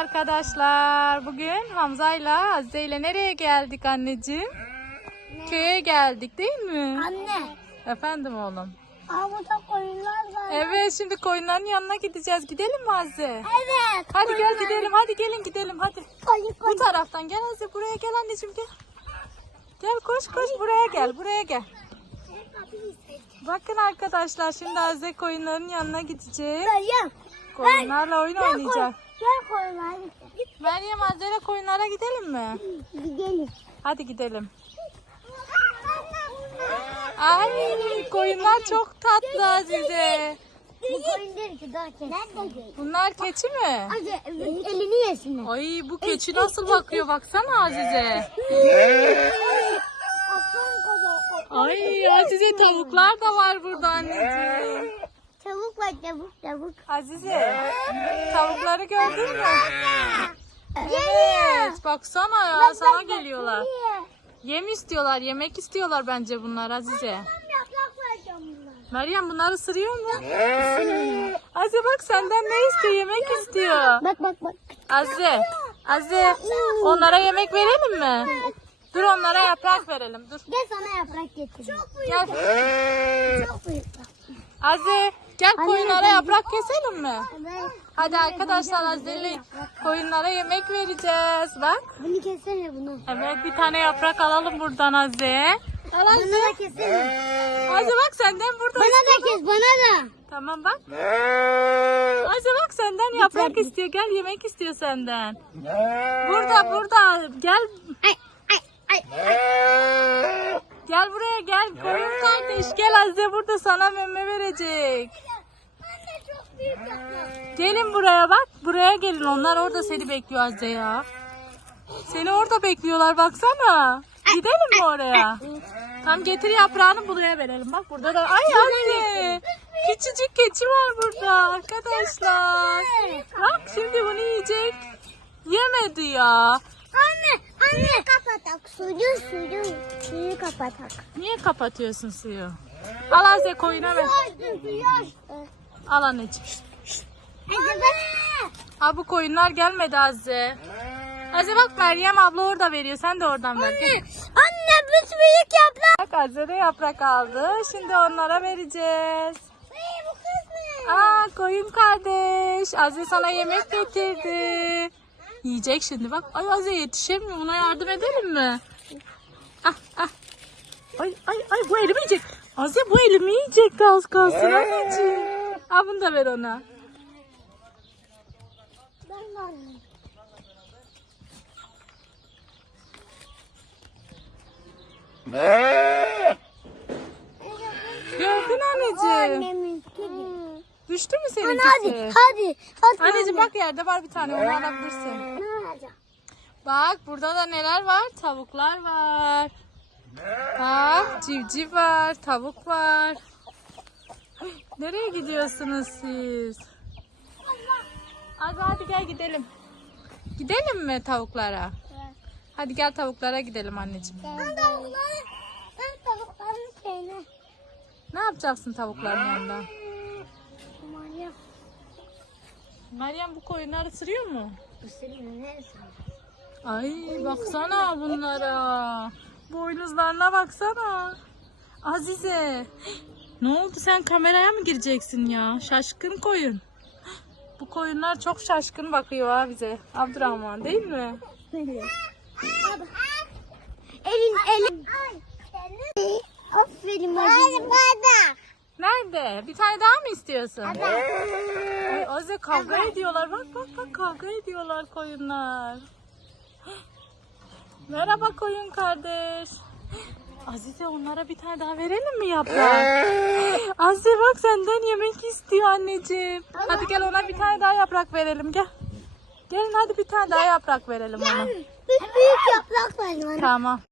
arkadaşlar. Bugün Hamza'yla Azize ile nereye geldik anneciğim? Köye geldik değil mi? Anne. Efendim oğlum. Aa burada koyunlar var. Evet şimdi koyunların yanına gideceğiz. Gidelim mi Azize? Evet. Hadi gel gidelim. Hadi gelin gidelim hadi. Koyun Bu taraftan gel Azize buraya gel anneciğim gel. Gel koş koş buraya gel buraya gel. Bakın arkadaşlar şimdi Azize koyunların yanına gidecek. Meryem. Koyunlarla oyun oynayacak. Gel koyunlar. Meryem Azize ile koyunlara gidelim mi? Gidelim. Hadi gidelim. Ay koyunlar çok tatlı Azize. Bu koyun ki daha keçi. Nerede Bunlar keçi mi? Hadi elini yesinler. Ay bu keçi nasıl bakıyor baksana Azize. Ay Azize tavuklar da var burada anneciğim. Tavuk var tavuk tavuk. Azize tavukları gördün mü? Evet baksana ya sana geliyorlar. Yem istiyorlar yemek istiyorlar bence bunlar Azize. Bunlar. Meryem bunları ısırıyor mu? Azize bak senden ne istiyor yemek istiyor. Bak bak bak. Azize, Azize onlara yemek verelim mi? Dur onlara yaprak verelim dur. Gel sana yaprak getireyim. Çok büyük. Gel. Çok büyük. Azize gel koyunlara yaprak keselim mi? Evet. Hadi arkadaşlar Azize'yle koyunlara yemek vereceğiz bak. Bunu kesene bunu. Evet bir tane yaprak alalım buradan Azize. Al Bana Azize. da kesene. Azize bak senden burada. Bana da kes bana da. Tamam bak. Azize bak senden yaprak istiyor. Gel yemek istiyor senden. Burada burada. Gel Ay ay ay. Gel buraya gel. Koyun kardeş gel Azize burada sana meme verecek. Anne çok büyük yaprak. Gelin buraya bak. Buraya gelin. Onlar orada seni bekliyor Azize ya. Seni orada bekliyorlar baksana. Gidelim mi oraya? Tam getir yaprağını buraya verelim. Bak burada da. Ay Azize. Küçücük keçi var burada arkadaşlar. Bak şimdi bunu yiyecek. Yemedi ya. Anne anne kapatak suyu suyu suyu kapatak. Niye kapatıyorsun suyu? Al Azize koyuna ver. Suyu açtım. Al anneciğim. Ha bu koyunlar gelmedi Azize. Azize bak Meryem abla orada veriyor. Sen de oradan ver. Gel. Anne biz büyük yaprak. Bak Azize de yaprak aldı. Şimdi onlara vereceğiz. Hey, bu kız ne? Aa koyun kardeş. Azize sana yemek getirdi. Yiyecek şimdi bak. Ay Azize yetişemiyor. Buna yardım edelim mi? Ah ah. Ay ay ay bu elimi yiyecek. Azize bu elimi yiyecek az kalsın anneciğim. Al bunu da ver ona. Ben de anne. Gördün anneciğim. Düştü mü Anne seninkisi? hadi hadi. Hadi Anneciğim bak yerde var bir tane onu alabilirsin. Bak burada da neler var? Tavuklar var. Bak civciv var, tavuk var. Nereye gidiyorsunuz siz? Hadi hadi gel gidelim. Gidelim mi tavuklara? Hadi gel tavuklara gidelim anneciğim. Ben tavukların, ben tavukların şeyini. Ne yapacaksın tavukların yanında? Meryem bu koyunları ısırıyor mu? Isırıyor neresi? Ay baksana bunlara. Boynuzlarına baksana. Azize. Ne oldu sen kameraya mı gireceksin ya? Şaşkın koyun. Bu koyunlar çok şaşkın bakıyor ha bize. Abdurrahman değil mi? Elin elin. Aferin hadi. Bir tane daha mı istiyorsun? Ay Azize kavga ediyorlar. Bak bak bak kavga ediyorlar koyunlar. Merhaba koyun kardeş. Azize onlara bir tane daha verelim mi yaprak? Azize bak senden yemek istiyor anneciğim. Hadi gel ona bir tane daha yaprak verelim gel. Gelin hadi bir tane daha yaprak verelim ona. Bir büyük yaprak var bana. Tamam.